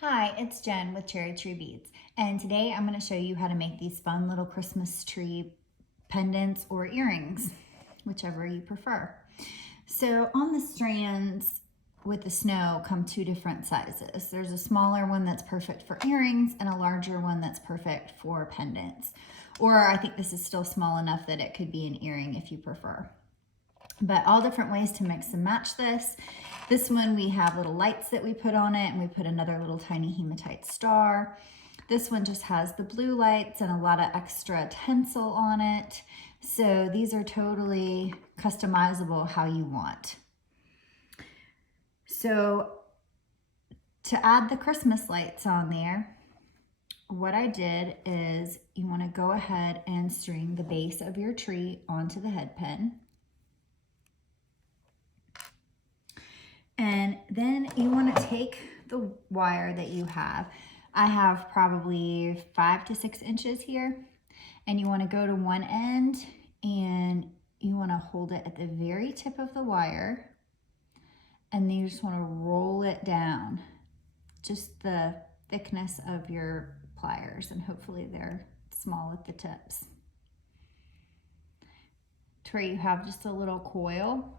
Hi, it's Jen with Cherry Tree Beads, and today I'm going to show you how to make these fun little Christmas tree pendants or earrings, whichever you prefer. So on the strands with the snow come two different sizes. There's a smaller one that's perfect for earrings and a larger one that's perfect for pendants. Or I think this is still small enough that it could be an earring if you prefer. But all different ways to mix and match this. This one we have little lights that we put on it, and we put another little tiny hematite star. This one just has the blue lights and a lot of extra tinsel on it. So these are totally customizable how you want. So to add the Christmas lights on there, what I did is you want to go ahead and string the base of your tree onto the head pin. And then you want to take the wire that you have. I have probably 5 to 6 inches here. And you want to go to one end and you want to hold it at the very tip of the wire. And then you just want to roll it down. Just the thickness of your pliers, and hopefully they're small at the tips. To where you have just a little coil.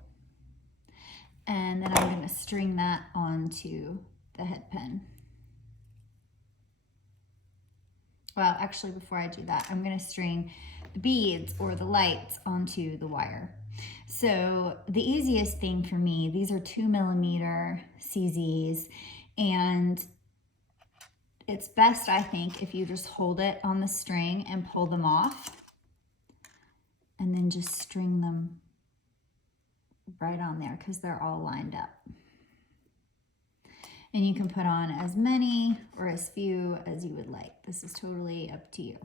And then I'm going to string that onto the head pin. Well, actually, before I do that, I'm going to string the beads or the lights onto the wire. So the easiest thing for me, these are 2mm CZs, and it's best, I think, if you just hold it on the string and pull them off, and then just string them right on there because they're all lined up. And you can put on as many or as few as you would like. This is totally up to you.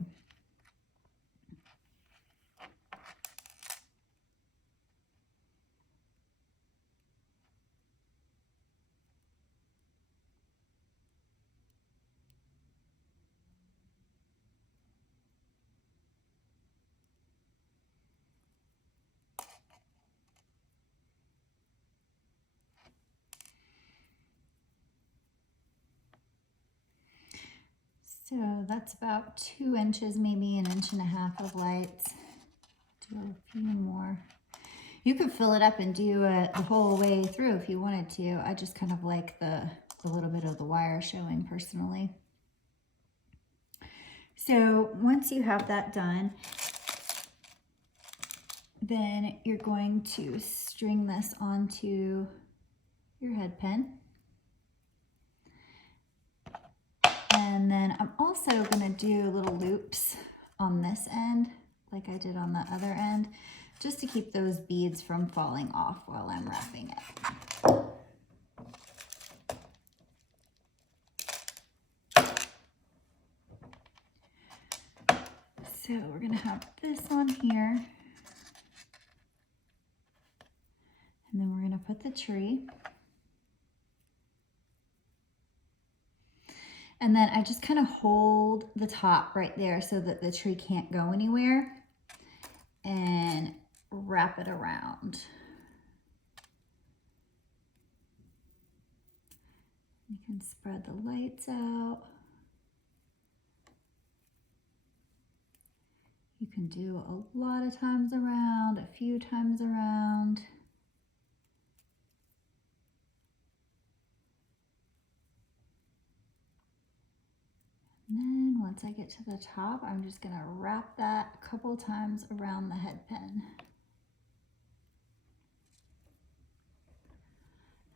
So that's about 2 inches, maybe 1.5 inches of lights. Do a few more. You could fill it up and do it the whole way through if you wanted to. I just kind of like the little bit of the wire showing personally. So once you have that done, then you're going to string this onto your head pin. And then I'm also going to do little loops on this end, like I did on the other end, just to keep those beads from falling off while I'm wrapping it. So we're going to have this on here. And then we're going to put the tree. And then I just kind of hold the top right there so that the tree can't go anywhere, and wrap it around. You can spread the lights out. You can do a lot of times around, a few times around. And then once I get to the top, I'm just going to wrap that a couple times around the head pin.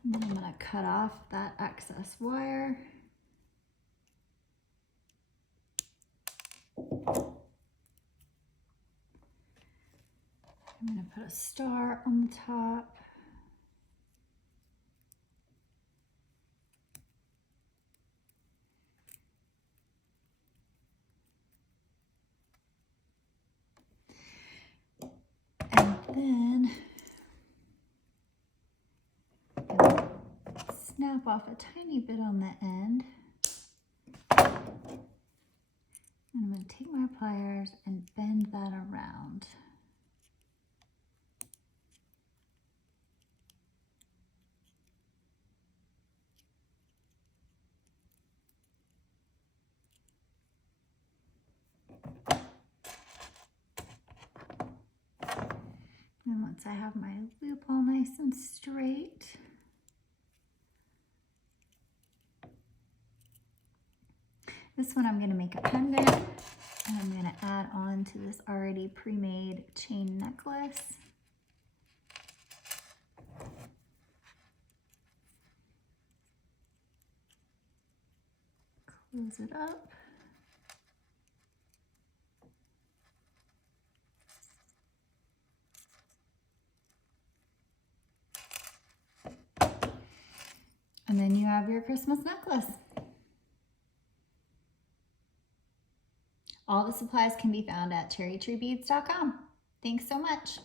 And then I'm going to cut off that excess wire. I'm going to put a star on the top. And then snap off a tiny bit on the end. And I'm going to take my pliers and bend that around. once I have my loop all nice and straight, this one I'm going to make a pendant, and I'm going to add on to this already pre-made chain necklace. Close it up. And then you have your Christmas necklace. All the supplies can be found at cherrytreebeads.com. Thanks so much.